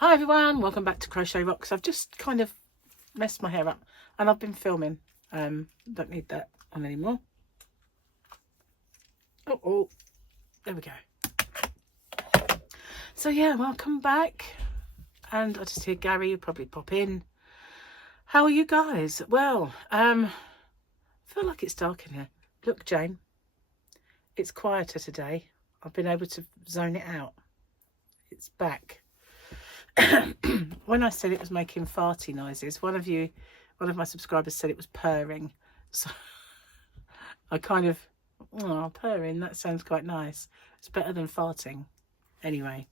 Hi everyone, welcome back to Crochet Rocks. I've just kind of messed my hair up and I've been filming. Don't need that on anymore. Oh, there we go. So yeah, welcome back. And I just hear Gary, you'll probably pop in. How are you guys? Well, I feel like it's dark in here. Look, Jane, it's quieter today. I've been able to zone it out. It's back. When I said it was making farty noises, one of my subscribers said it was purring. So I kind of, purring, that sounds quite nice. It's better than farting. Anyway,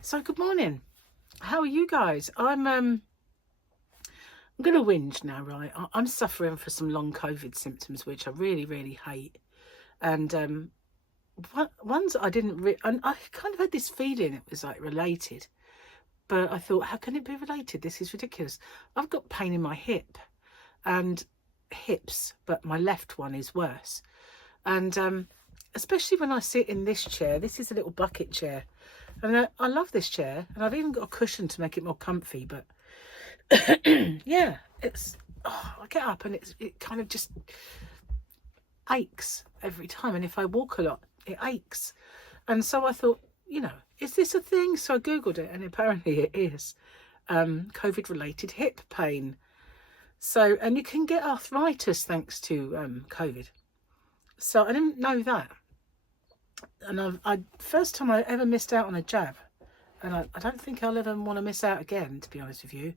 so good morning. How are you guys? I'm going to whinge now, right? I'm suffering for some long COVID symptoms, which I really, really hate. And ones I didn't, and I kind of had this feeling it was like related. But I thought, how can it be related? This is ridiculous. I've got pain in my hip and hips, but my left one is worse. And especially when I sit in this chair, this is a little bucket chair. And I love this chair. And I've even got a cushion to make it more comfy. But yeah, I get up and it kind of just aches every time. And if I walk a lot, it aches. And so I thought, is this a thing? So I Googled it and apparently it is COVID related hip pain. So, and you can get arthritis thanks to COVID. So I didn't know that. And first time I ever missed out on a jab. And I don't think I'll ever want to miss out again, to be honest with you,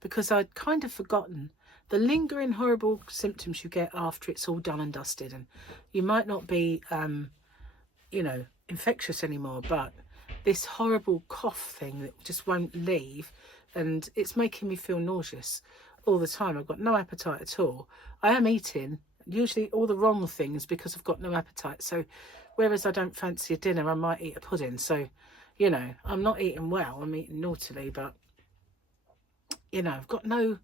because I'd kind of forgotten the lingering horrible symptoms you get after it's all done and dusted. And you might not be, infectious anymore, but this horrible cough thing that just won't leave, and it's making me feel nauseous all the time. I've got no appetite at all. I am eating usually all the wrong things because I've got no appetite. So whereas I don't fancy a dinner, I might eat a pudding. So I'm not eating well, I'm eating naughtily, but I've got no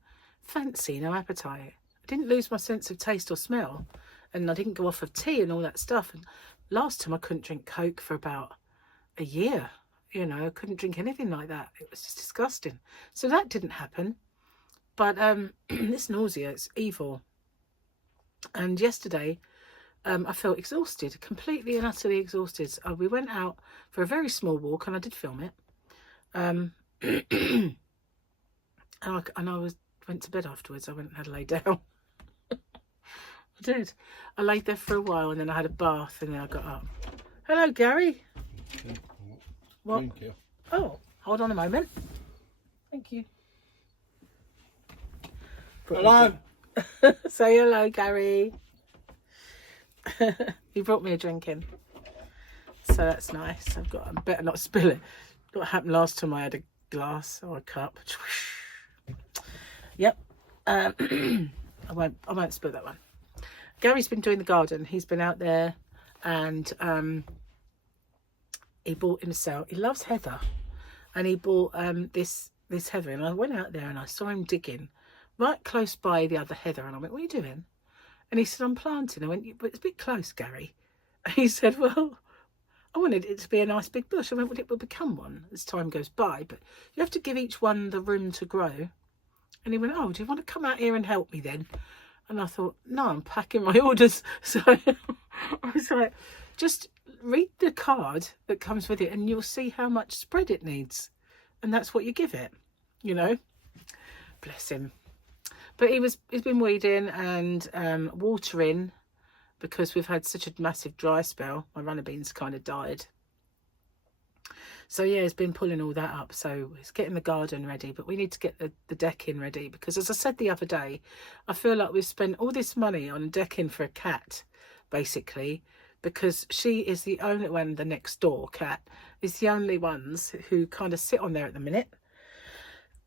appetite. I didn't lose my sense of taste or smell, and I didn't go off of tea and all that stuff. And last time I couldn't drink Coke for about a year. I couldn't drink anything like that. It was just disgusting. So that didn't happen. But this nausea, it's evil. And yesterday, I felt exhausted, completely and utterly exhausted. So we went out for a very small walk, and I did film it. And I went to bed afterwards. I went and had to lay down. I did. I laid there for a while, and then I had a bath, and then I got up. Hello, Gary. Okay. What? Thank you. Oh, hold on a moment. Thank you. Hello. Say hello, Gary. He brought me a drink in, so that's nice. I better not spill it. What happened last time I had a glass or a cup? Yep. I won't spill that one. Gary's been doing the garden. He's been out there, and he bought himself, he loves heather, and he bought this heather. And I went out there and I saw him digging right close by the other heather, and I went, what are you doing? And he said, I'm planting. I went, but it's a bit close, Gary. And he said, well, I wanted it to be a nice big bush. I went, well, it will become one as time goes by, but you have to give each one the room to grow. And he went, oh, do you want to come out here and help me then? And I thought, no, I'm packing my orders. So I was like, just read the card that comes with it and you'll see how much spread it needs. And that's what you give it, Bless him. But he's been weeding and watering because we've had such a massive dry spell. My runner beans kind of died. So yeah, he's been pulling all that up. So he's getting the garden ready, but we need to get the decking ready because, as I said the other day, I feel like we've spent all this money on decking for a cat, basically, because she is the only one, the next door cat, is the only ones who kind of sit on there at the minute.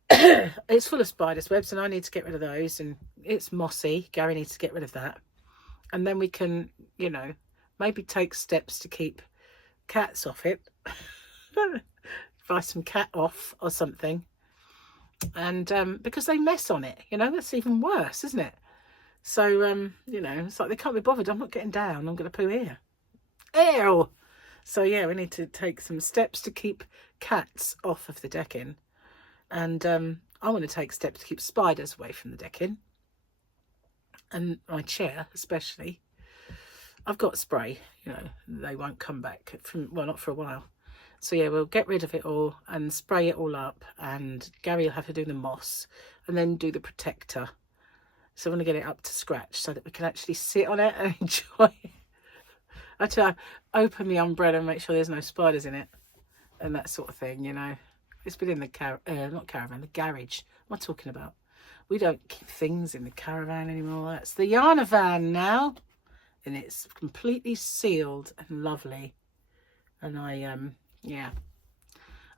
It's full of spiders' webs and I need to get rid of those, and it's mossy. Gary needs to get rid of that. And then we can, maybe take steps to keep cats off it. Buy some cat off or something. And because they mess on it, that's even worse, isn't it? So it's like they can't be bothered. I'm not getting down, I'm going to poo here. Ew! So yeah, we need to take some steps to keep cats off of the decking. And I want to take steps to keep spiders away from the decking. And my chair, especially. I've got spray, you know, they won't come back from, well, not for a while. So yeah, we'll get rid of it all and spray it all up, and Gary will have to do the moss and then do the protector. So I want to get it up to scratch so that we can actually sit on it and enjoy it. I try to open the umbrella and make sure there's no spiders in it and that sort of thing, you know. It's been in the the garage. What am I talking about? We don't keep things in the caravan anymore. That's the Yarna van now. And it's completely sealed and lovely. And yeah,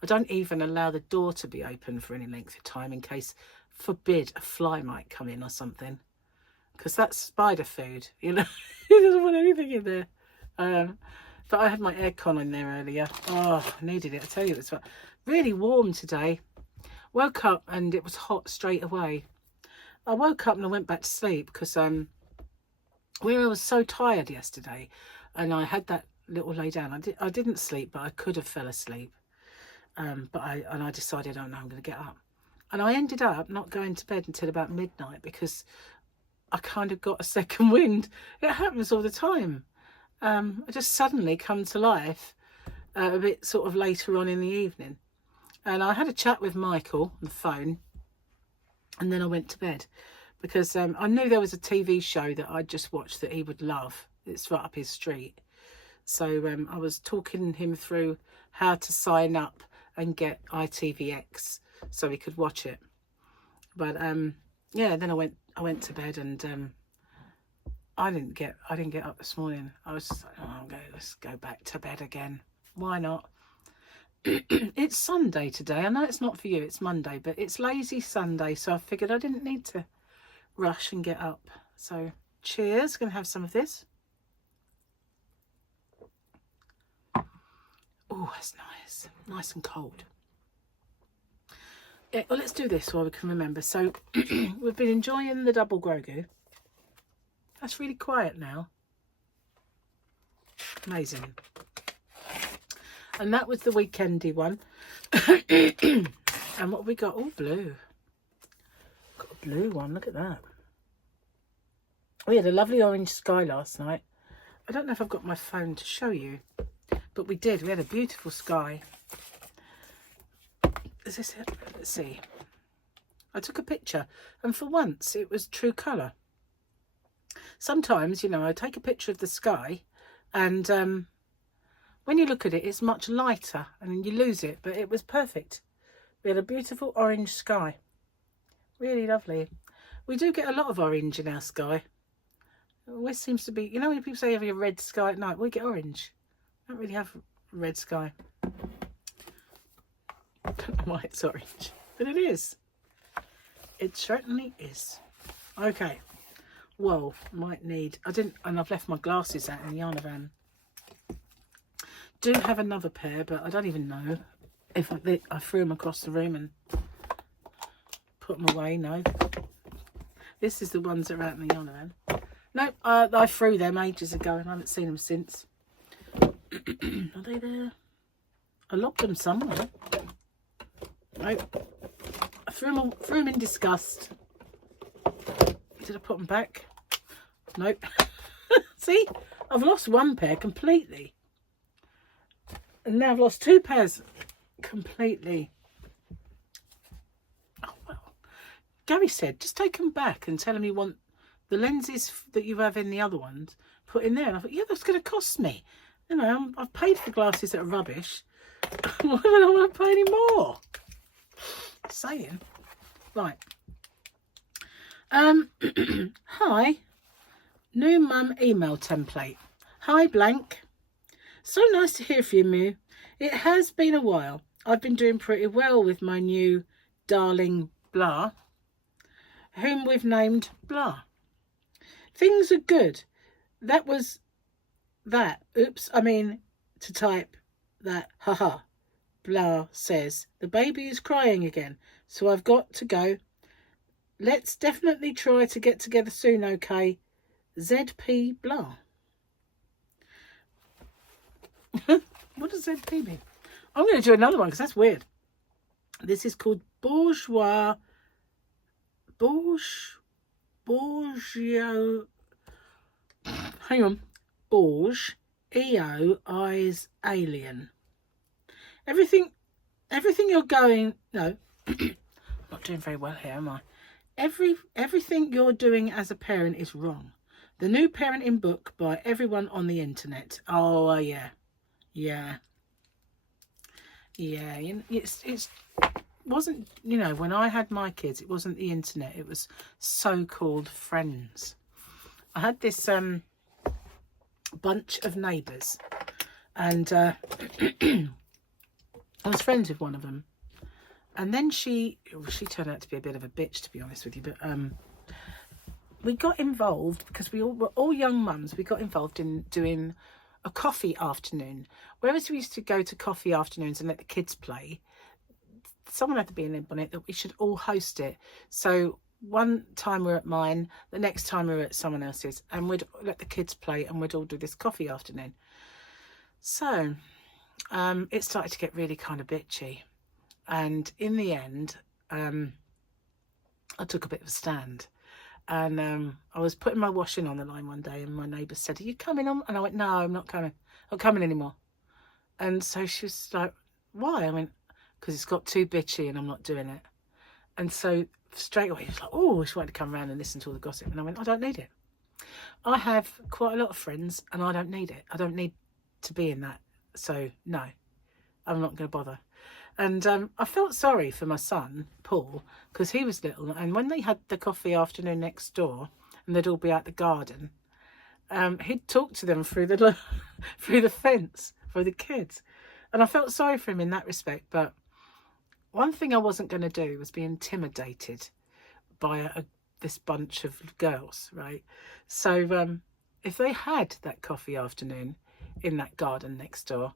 I don't even allow the door to be open for any length of time in case, forbid, a fly might come in or something, because that's spider food, you know. He doesn't want anything in there. But I had my aircon in there earlier. Oh, I needed it. I tell you, it was really warm today. Woke up and it was hot straight away. I woke up and I went back to sleep because where I was so tired yesterday, and I had that little lay down. I didn't sleep, but I could have fell asleep. But I decided, oh no, I'm going to get up. And I ended up not going to bed until about midnight because I kind of got a second wind. It happens all the time. I just suddenly come to life a bit sort of later on in the evening. And I had a chat with Michael on the phone, and then I went to bed because I knew there was a TV show that I'd just watched that he would love. It's right up his street. So I was talking him through how to sign up and get ITVX so he could watch it. But yeah, then I went to bed, and I didn't get up this morning. I was just like, oh, let's go back to bed again. Why not? It's Sunday today. I know it's not for you, it's Monday, but it's lazy Sunday, so I figured I didn't need to rush and get up. So cheers, gonna have some of this. Oh, that's nice and cold. Yeah, well, let's do this while we can remember. So we've been enjoying the double Grogu. That's really quiet now. Amazing. And that was the weekendy one. And what have we got? Oh, blue. Got a blue one. Look at that. We had a lovely orange sky last night. I don't know if I've got my phone to show you, but we did. We had a beautiful sky. Is this it? Let's see. I took a picture, and for once it was true colour. Sometimes, you know, I take a picture of the sky, and when you look at it, it's much lighter and you lose it, but it was perfect. We had a beautiful orange sky. Really lovely. We do get a lot of orange in our sky. It always seems to be, you know, when people say you have a red sky at night, we get orange. We don't really have red sky. I don't know why it's orange, but it is. It certainly is. Okay. Well, might need, and I've left my glasses out in the Yarna van. Do have another pair, but I don't even know if I threw them across the room and put them away. No, this is the ones that are out in the Yarna van. No, I threw them ages ago and I haven't seen them since. Are they there? I locked them somewhere. No, I threw them in disgust. Did I put them back? Nope. See, I've lost one pair completely. And now I've lost two pairs completely. Oh, well. Gary said, just take them back and tell him you want the lenses that you have in the other ones put in there. And I thought, yeah, that's going to cost me. You know, I've paid for glasses that are rubbish. Why would I want to pay any more? Saying. Right. Hi. New mum email template. Hi, blank. So nice to hear from you. It has been a while. I've been doing pretty well with my new darling blah, whom we've named Blah. Things are good. That was that. Oops, I mean to type that. Haha. Blah says, the baby is crying again, so I've got to go. Let's definitely try to get together soon, okay? ZP Blah. What does ZP mean? I'm going to do another one because that's weird. This is called bourgeois, bourgeois, hang on, Borge, EO, eyes, alien. Everything you're going, no, not doing very well here, am I? Everything you're doing as a parent is wrong. The new parenting book by everyone on the internet. Oh, yeah. It's wasn't, you know, when I had my kids, it wasn't the internet. It was so-called friends. I had this bunch of neighbours, and I was friends with one of them, and then she turned out to be a bit of a bitch, to be honest with you. But we got involved because we were all young mums. We got involved in doing a coffee afternoon. Whereas we used to go to coffee afternoons and let the kids play, someone had to be in on it that we should all host it. So one time we're at mine, the next time we're at someone else's, and we'd let the kids play and we'd all do this coffee afternoon. So it started to get really kind of bitchy, and in the end I took a bit of a stand, and I was putting my washing on the line one day, and my neighbour said, "Are you coming on?" And I went, "No, I'm not coming. I'm not coming anymore." And so she was like, "Why?" I went, "Because it's got too bitchy and I'm not doing it." And so straight away he was like, "Oh," she wanted to come around and listen to all the gossip. And I went, "I don't need it. I have quite a lot of friends and I don't need it. I don't need to be in that. So no, I'm not going to bother." And I felt sorry for my son, Paul, because he was little. And when they had the coffee afternoon next door and they'd all be out the garden, he'd talk to them through the through the fence, for the kids. And I felt sorry for him in that respect. But one thing I wasn't going to do was be intimidated by this bunch of girls, right? So if they had that coffee afternoon in that garden next door,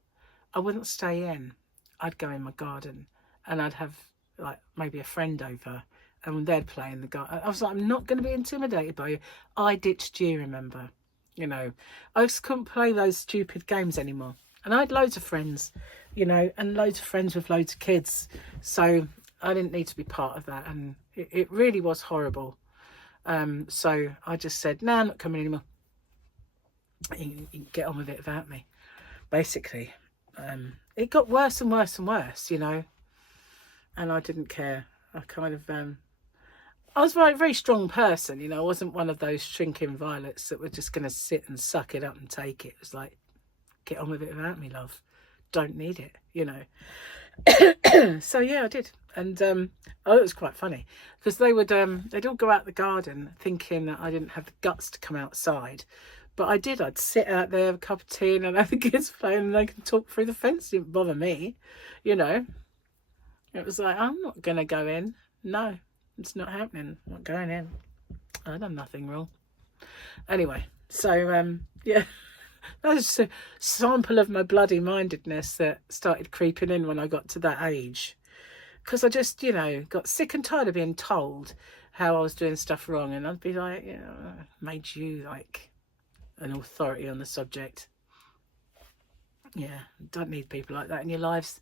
I wouldn't stay in. I'd go in my garden and I'd have like maybe a friend over and they'd play in the garden. I was like, I'm not going to be intimidated by you. I ditched you, remember? You know, I just couldn't play those stupid games anymore. And I had loads of friends, you know, and loads of friends with loads of kids. So I didn't need to be part of that. And it really was horrible. So I just said, "No, I'm not coming anymore. You can get on with it without me," basically. It got worse and worse and worse, you know. And I didn't care. I kind of... I was a very strong person, you know. I wasn't one of those shrinking violets that were just going to sit and suck it up and take it. It was like, get on with it without me, love. Don't need it, you know. So yeah, I did. And it was quite funny because they'd all go out the garden thinking that I didn't have the guts to come outside, but I did. I'd sit out there, have a cup of tea, and I'd have the kids playing, and they can talk through the fence. It didn't bother me, you know. It was like, I'm not gonna go in. No, it's not happening. I'm not going in. I done nothing wrong. Anyway, so yeah. That was a sample of my bloody mindedness that started creeping in when I got to that age. Because I just, you know, got sick and tired of being told how I was doing stuff wrong. And I'd be like, you know, made you like an authority on the subject. Yeah, don't need people like that in your lives.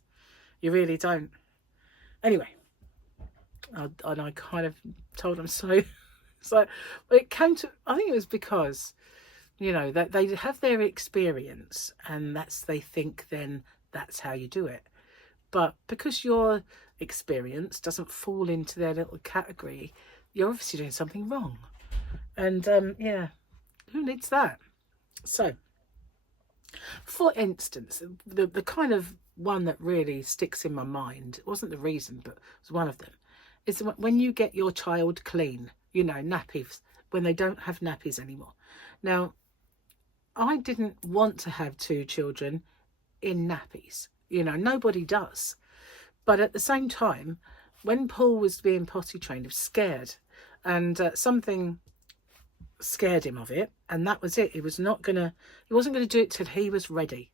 You really don't. Anyway, and I kind of told them so. So it came to, I think it was because, you know, that they have their experience and they think then that's how you do it. But because your experience doesn't fall into their little category, you're obviously doing something wrong. And yeah, who needs that? So, for instance, the kind of one that really sticks in my mind, it wasn't the reason, but it was one of them, is when you get your child clean, you know, nappies, when they don't have nappies anymore. Now, I didn't want to have 2 children in nappies. You know, nobody does. But at the same time, when Paul was being potty trained, he was scared. And something scared him of it. And that was it. He wasn't going to do it till he was ready.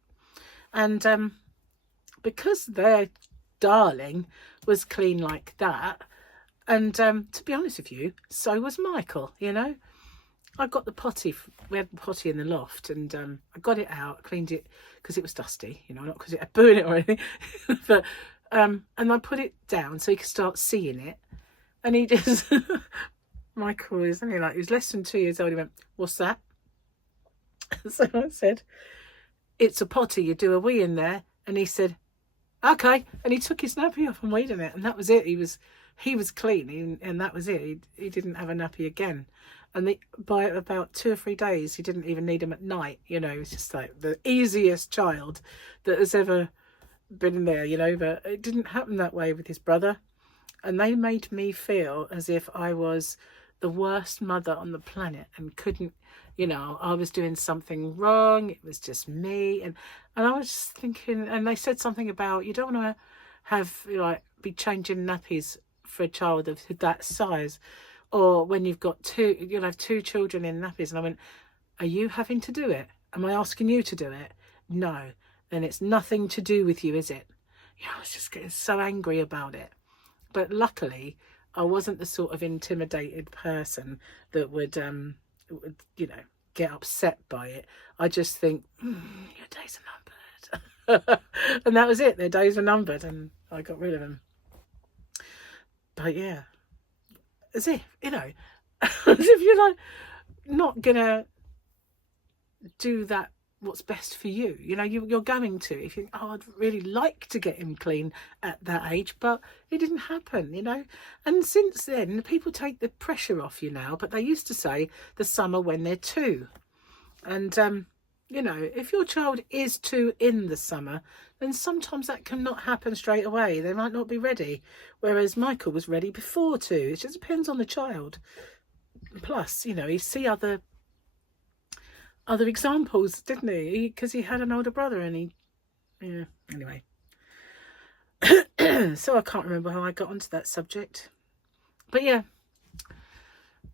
And because their darling was clean like that, and to be honest with you, so was Michael, you know. I got the potty, we had the potty in the loft, and I got it out, cleaned it because it was dusty, you know, not because it had poo in it or anything. But And I put it down so he could start seeing it. And he just, Michael is only like, he was less than 2 years old. He went, "What's that?" So I said, "It's a potty. You do a wee in there." And he said, "Okay." And he took his nappy off and weed in it. And that was it. He was clean, and that was it. He didn't have a nappy again. And by about 2 or 3 days, he didn't even need him at night. You know, it's just like the easiest child that has ever been in there, you know. But it didn't happen that way with his brother. And they made me feel as if I was the worst mother on the planet and couldn't, you know, I was doing something wrong. It was just me. And I was just thinking, and they said something about, you don't want to have, like, be changing nappies for a child of that size. Or when you've got you'll have 2 children in nappies. And I went, "Are you having to do it? Am I asking you to do it? No. Then it's nothing to do with you, is it?" You know, I was just getting so angry about it. But luckily, I wasn't the sort of intimidated person that would you know, get upset by it. I just think, your days are numbered. And that was it. Their days were numbered, and I got rid of them. But yeah, as if, you know, as if you're like not gonna do that, what's best for you. You know, you're going to, if you, "Oh, I'd really like to get him clean at that age," but it didn't happen, you know. And since then, people take the pressure off you now, but they used to say the summer when they're 2. And you know, if your child is 2 in the summer, then sometimes that cannot happen straight away. They might not be ready, whereas Michael was ready before 2. It just depends on the child. Plus, you know, you see other examples, didn't he? Because he had an older brother, and yeah, anyway. So I can't remember how I got onto that subject, but yeah,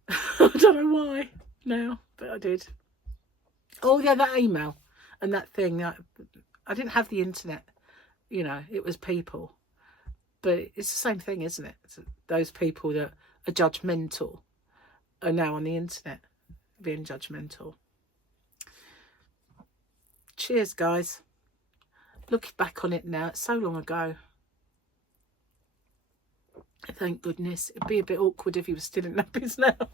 I don't know why now, but I did. Oh yeah, that email and that thing. I didn't have the internet, you know. It was people, but it's the same thing, isn't it? It's those people that are judgmental are now on the internet being judgmental. Cheers, guys. Looking back on it now, it's so long ago. Thank goodness. It'd be a bit awkward if he was still in nappies now.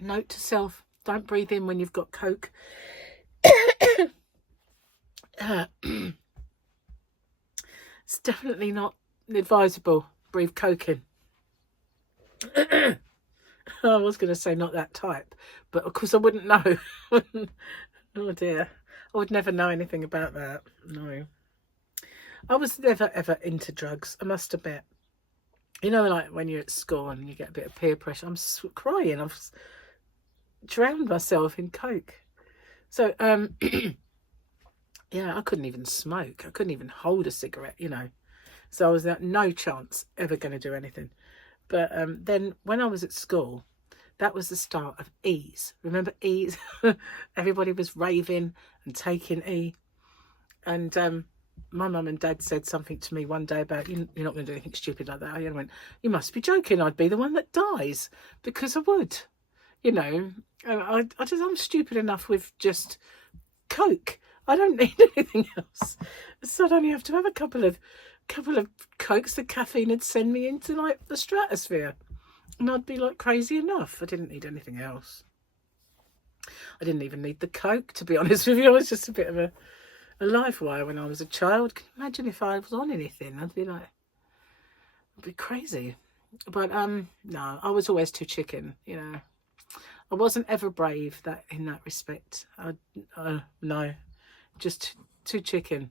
Note to self, don't breathe in when you've got Coke. It's definitely not advisable. Breathe Coke in. I was going to say not that type, but of course I wouldn't know. Oh dear. I would never know anything about that. No. I was never ever into drugs, I must admit. You know, like when you're at school and you get a bit of peer pressure. I'm crying. I've drowned myself in Coke. So, yeah, I couldn't even smoke. I couldn't even hold a cigarette, you know. So I was at no chance ever going to do anything. But then when I was at school, that was the start of E's. Remember E's? Everybody was raving and taking E. And my mum and dad said something to me one day about, "You're not going to do anything stupid like that." I went, "You must be joking. I'd be the one that dies," because I would. You know, I'm stupid enough with just Coke. I don't need anything else. So I'd only have to have a couple of Cokes. The caffeine would send me into like the stratosphere, and I'd be like crazy enough. I didn't need anything else. I didn't even need the Coke, to be honest with you. I was just a bit of a live wire when I was a child. Can you imagine if I was on anything? I'd be crazy. But no, I was always too chicken, you know. I wasn't ever brave in that respect. No, just too chicken.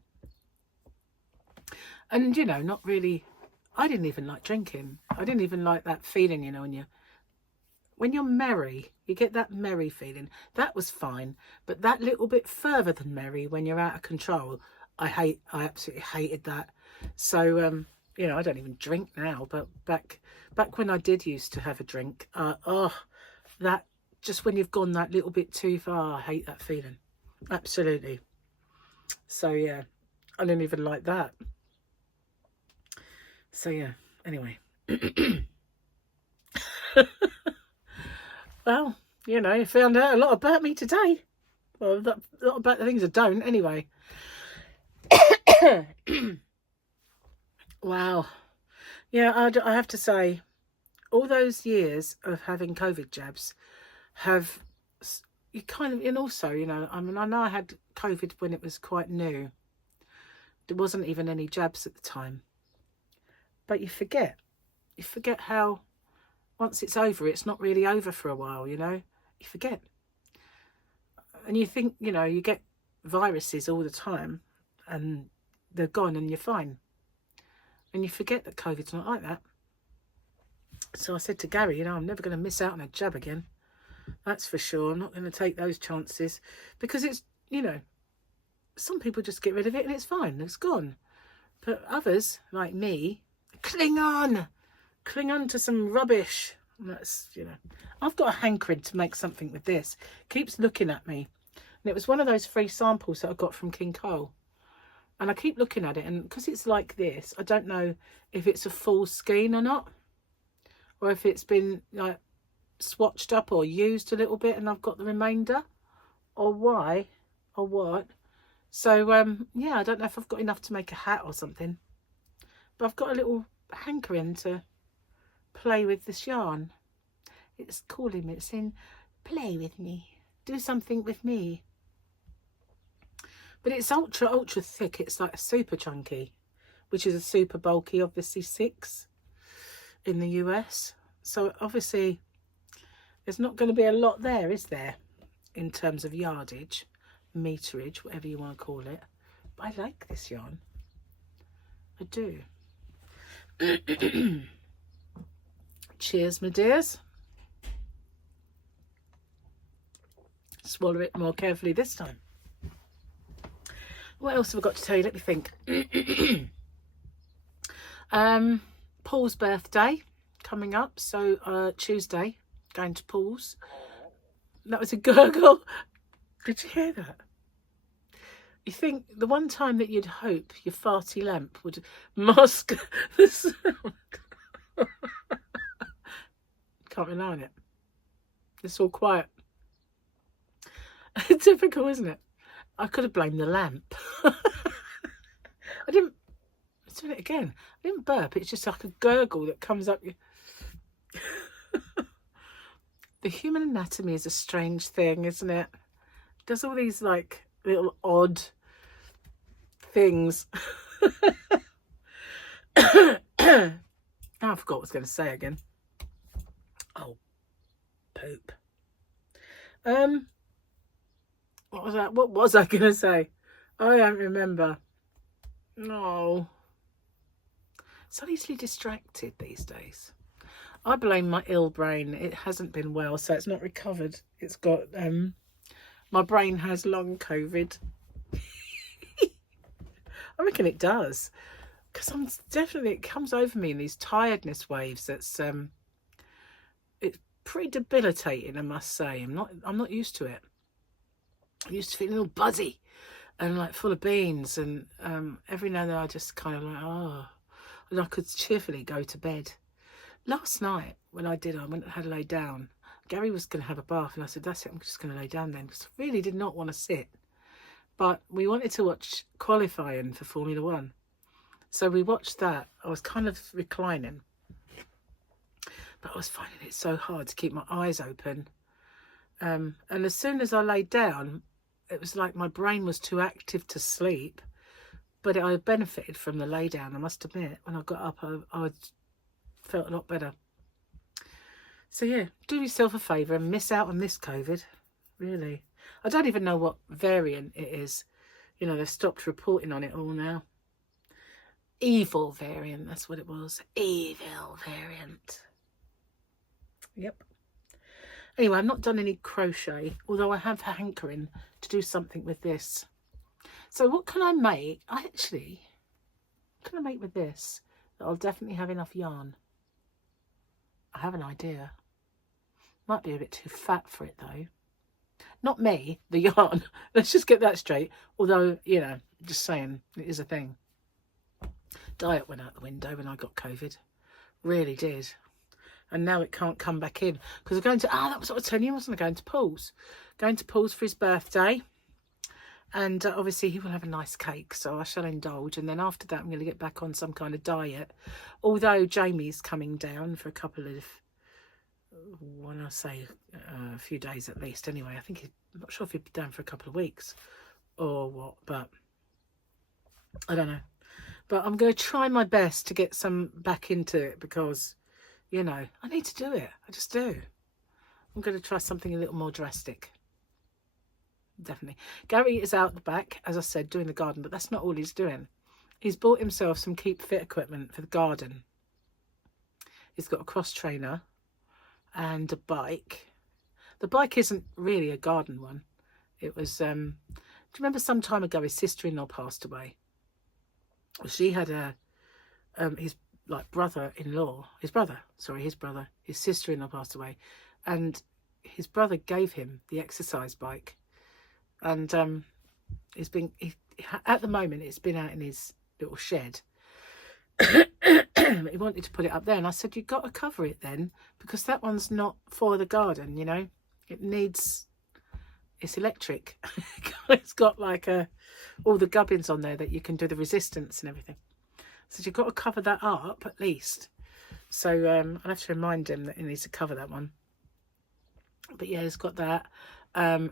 And, you know, not really, I didn't even like drinking. I didn't even like that feeling, you know, when you're merry, you get that merry feeling. That was fine. But that little bit further than merry, when you're out of control, I absolutely hated that. So, you know, I don't even drink now. But back when I did used to have a drink, that, just when you've gone that little bit too far, I hate that feeling. Absolutely. So, yeah, I didn't even like that. So, yeah, anyway. Well, you know, you found out a lot about me today. Well, not about the things I don't, anyway. Wow. Yeah, I have to say, all those years of having COVID jabs have, you kind of, and also, you know, I mean, I know I had COVID when it was quite new. There wasn't even any jabs at the time. But you forget how once it's over, it's not really over for a while, you know. You forget. And you think, you know, you get viruses all the time and they're gone and you're fine. And you forget that COVID's not like that. So I said to Gary, you know, I'm never going to miss out on a jab again. That's for sure. I'm not going to take those chances because it's, you know, some people just get rid of it and it's fine. It's gone. But others, like me, cling on to some rubbish. And that's, you know, I've got a hankering to make something with this. Keeps looking at me. And it was one of those free samples that I got from King Cole. And I keep looking at it, and because it's like this, I don't know if it's a full skein or not, or if it's been like swatched up or used a little bit and I've got the remainder, or why, or what. So yeah, I don't know if I've got enough to make a hat or something, but I've got a little hankering to play with this yarn. It's calling me, it's saying, play with me, do something with me. But it's ultra thick. It's like super chunky, which is a super bulky, obviously 6 in the US. So obviously there's not going to be a lot there, is there, in terms of yardage, meterage, whatever you want to call it. But I like this yarn. I do. Cheers, my dears. Swallow it more carefully this time. What else have I got to tell you? Let me think. Paul's birthday coming up. So Tuesday, going to Paul's. That was a gurgle. Did you hear that? You think the one time that you'd hope your farty lamp would mask the sound. Can't rely on it. It's all quiet. Typical, isn't it? I could have blamed the lamp. I didn't. Let's do it again. I didn't burp. It's just like a gurgle that comes up. The human anatomy is a strange thing, isn't it? It does all these like little odd things. Oh, I forgot what I was going to say again. Oh, poop. What was that? What was I going to say? I don't remember. No. So easily distracted these days. I blame my ill brain. It hasn't been well, so it's not recovered. It's got, my brain has long COVID. I reckon it does. Because it comes over me in these tiredness waves. It's pretty debilitating, I must say. I'm not used to it. I'm used to feeling all buzzy and like full of beans, and every now and then I just kind of like, oh, and I could cheerfully go to bed. Last night when I went and had to lay down. Gary was going to have a bath and I said, that's it, I'm just going to lay down then, because I really did not want to sit. But we wanted to watch qualifying for Formula 1. So we watched that. I was kind of reclining, but I was finding it so hard to keep my eyes open. And as soon as I laid down, it was like my brain was too active to sleep, but I benefited from the lay down, I must admit. When I got up, I felt a lot better. So yeah, do yourself a favour and miss out on this COVID, really. I don't even know what variant it is. You know, they've stopped reporting on it all now. Evil variant, that's what it was. Evil variant. Yep. Anyway, I've not done any crochet, although I have hankering to do something with this. So what can I make? What can I make with this that I'll definitely have enough yarn? I have an idea. Might be a bit too fat for it though. Not me, the yarn. Let's just get that straight. Although, you know, just saying, it is a thing. Diet went out the window when I got COVID. Really did. And now it can't come back in. Because I'm going to, that was what I was telling you, wasn't I? Going to Paul's. Going to Paul's for his birthday. And obviously he will have a nice cake, so I shall indulge. And then after that, I'm going to get back on some kind of diet. Although Jamie's coming down for a couple of, when I say a few days at least, anyway. I think I'm not sure if he'll be down for a couple of weeks or what, but I don't know. But I'm going to try my best to get some back into it because, you know, I need to do it. I just do. I'm going to try something a little more drastic. Definitely. Gary is out the back, as I said, doing the garden, but that's not all he's doing. He's bought himself some Keep Fit equipment for the garden. He's got a cross trainer and a bike. The bike isn't really a garden one. It was, do you remember some time ago his sister-in-law passed away? She had his brother-in-law, his sister-in-law passed away, and his brother gave him the exercise bike. And at the moment it's been out in his little shed. He wanted to put it up there, and I said, you've got to cover it then, because that one's not for the garden, you know. It's electric. It's got like all the gubbins on there that you can do the resistance and everything. So you've got to cover that up at least. So I'll have to remind him that he needs to cover that one. But yeah, he's got that.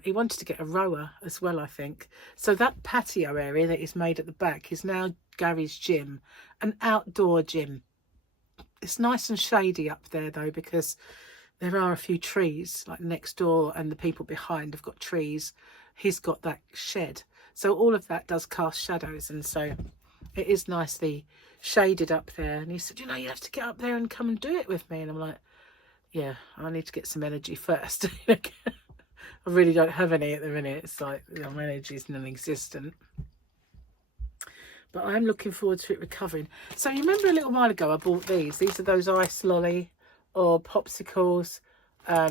He wanted to get a rower as well, I think. So that patio area that is made at the back is now Gary's gym, an outdoor gym. It's nice and shady up there though, because there are a few trees like next door, and the people behind have got trees. He's got that shed, so all of that does cast shadows, and so it is nicely shaded up there. And he said, you know, you have to get up there and come and do it with me. And I'm like, yeah, I need to get some energy first. I really don't have any at the minute. It's like, you know, my energy is non-existent. But I'm looking forward to it recovering. So you remember a little while ago I bought these. These are those ice lolly or popsicles. I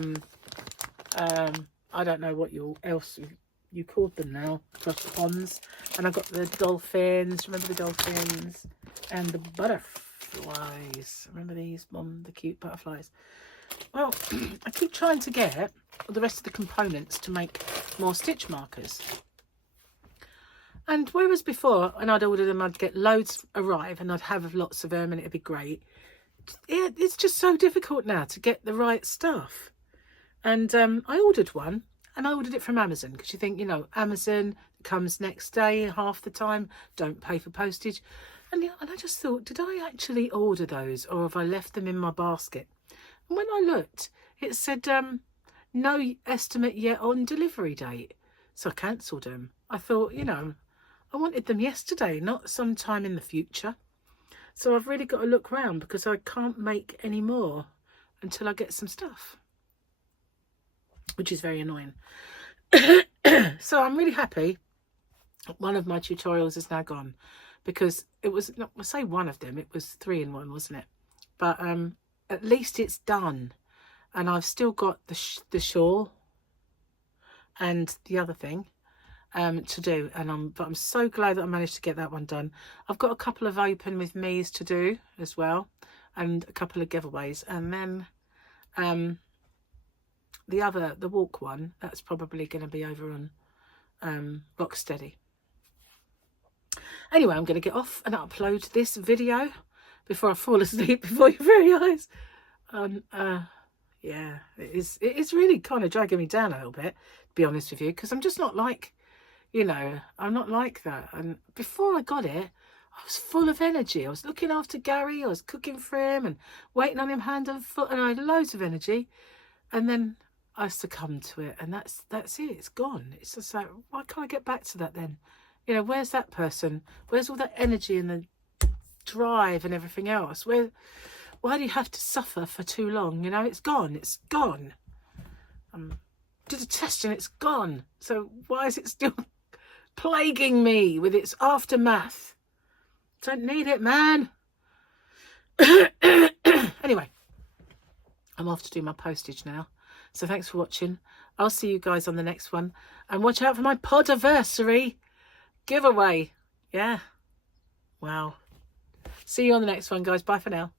don't know what else you called them now. Plus ponds. And I got the dolphins. Remember the dolphins? And the butterflies. Remember these, Mum? The cute butterflies. Well, I keep trying to get the rest of the components to make more stitch markers. And whereas before, when I'd order them, I'd get loads arrive and I'd have lots of them and it'd be great. It's just so difficult now to get the right stuff. And I ordered one, and I ordered it from Amazon, because you think, you know, Amazon comes next day half the time, don't pay for postage. And I just thought, did I actually order those, or have I left them in my basket? And when I looked, it said no estimate yet on delivery date. So I cancelled them. I thought, you know, I wanted them yesterday, not sometime in the future. So I've really got to look round, because I can't make any more until I get some stuff, which is very annoying. So I'm really happy. One of my tutorials is now gone, because it was, not, I say one of them, it was 3 in 1, wasn't it? But at least it's done, and I've still got the shawl and the other thing to do, and but I'm so glad that I managed to get that one done. I've got a couple of open with me's to do as well, and a couple of giveaways, and then the walk one, that's probably going to be over on Rocksteady. Anyway, I'm going to get off and upload this video before I fall asleep before your very eyes. Yeah, it is really kind of dragging me down a little bit, to be honest with you, because I'm just not like, you know, I'm not like that. And before I got it, I was full of energy. I was looking after Gary, I was cooking for him and waiting on him hand and foot, and I had loads of energy. And then I succumbed to it, and that's it. It's gone. It's just like, why can't I get back to that then? You know, where's that person? Where's all that energy and the drive and everything else? Why do you have to suffer for too long? You know, it's gone. It's gone. Did a test and it's gone. So why is it still plaguing me with its aftermath? Don't need it, man. Anyway, I'm off to do my postage now. So thanks for watching. I'll see you guys on the next one. And watch out for my podiversary giveaway. Yeah. Wow. See you on the next one, guys. Bye for now.